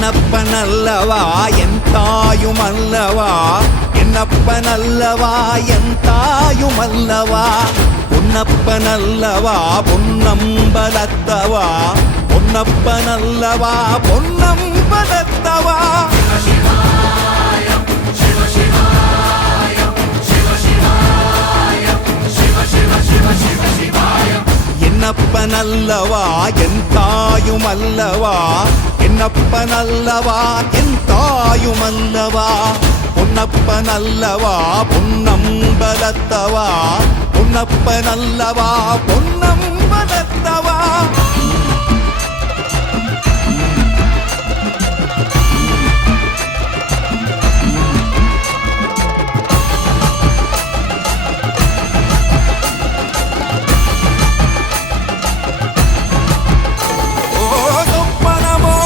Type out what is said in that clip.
என்னப்பனல்லவா என் தாயுமல்லவா என்னப்பனல்லவா என் தாயுமல்லவா பொன்னப்பனல்லவா பொன்னம்பலத்தவா பொன்னப்பனல்லவா பொன்னம்பலத்தவா என்னப்பனல்லவா என் தாயுமல்லவா என்னப்பனல்லவா என் தாயுமல்லவா பொன்னப்பனல்லவா பொன்னம்பலத்தவா பொன்னப்பனல்லவா பொன்னம்பலத்தவா